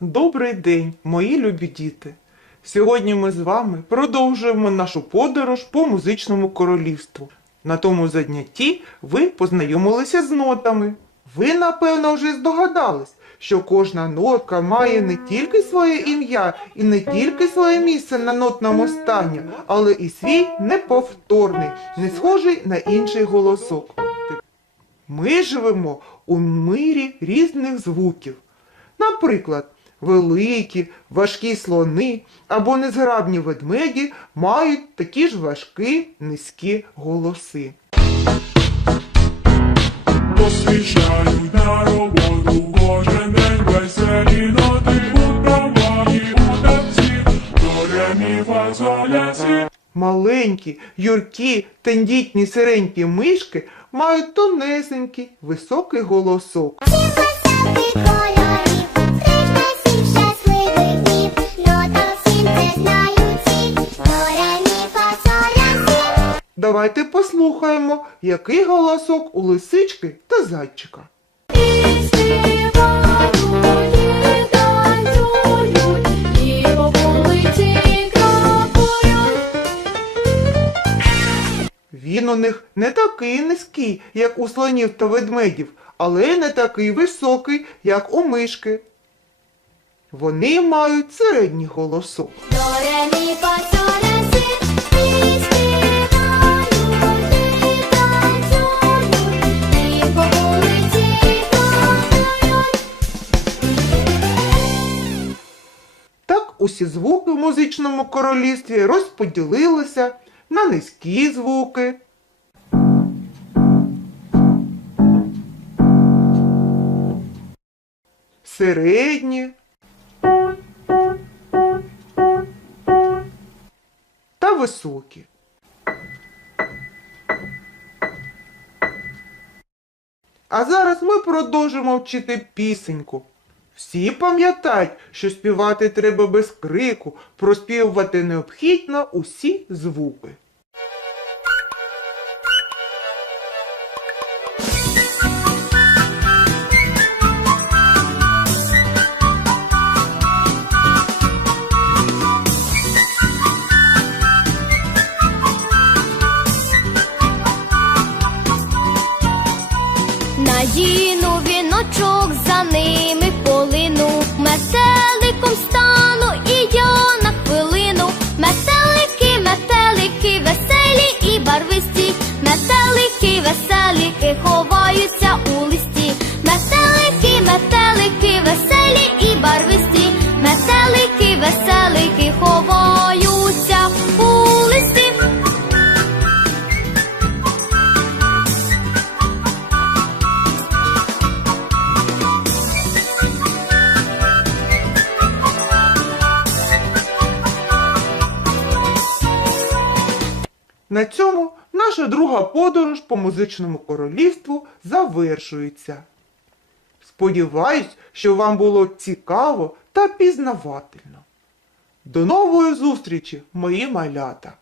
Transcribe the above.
Добрий день, мої любі діти! Сьогодні ми з вами продовжуємо нашу подорож по музичному королівству. На тому занятті ви познайомилися з нотами. Ви, напевно, вже здогадались, що кожна нотка має не тільки своє ім'я і не тільки своє місце на нотному стані, але і свій неповторний, не схожий на інший голосок. Ми живемо у мирі різних звуків. Наприклад, великі, важкі слони або незграбні ведмеді мають такі ж важкі низькі голоси. Поспішають на роботу кожен день веселі ноти у трамваї, у таксі, до ремі фазоля. Маленькі, юркі, тендітні сиренькі мишки мають тонесенький, високий голосок. Давайте послухаємо, який голосок у лисички та зайчика. Він у них не такий низький, як у слонів та ведмедів, але й не такий високий, як у мишки. Вони мають середній голосок. До фа, усі звуки в музичному королівстві розподілилися на низькі звуки. Середні та високі. А зараз ми продовжимо вчити пісеньку. Всі пам'ятають, що співати треба без крику, проспівувати необхідно усі звуки. Ховаються у листі. Метелики, метелики, веселі і барвисті, метелики, веселики ховаються у листі. На цьому наша друга подорож по музичному королівству завершується. Сподіваюсь, що вам було цікаво та пізнавательно. До нової зустрічі, мої малята!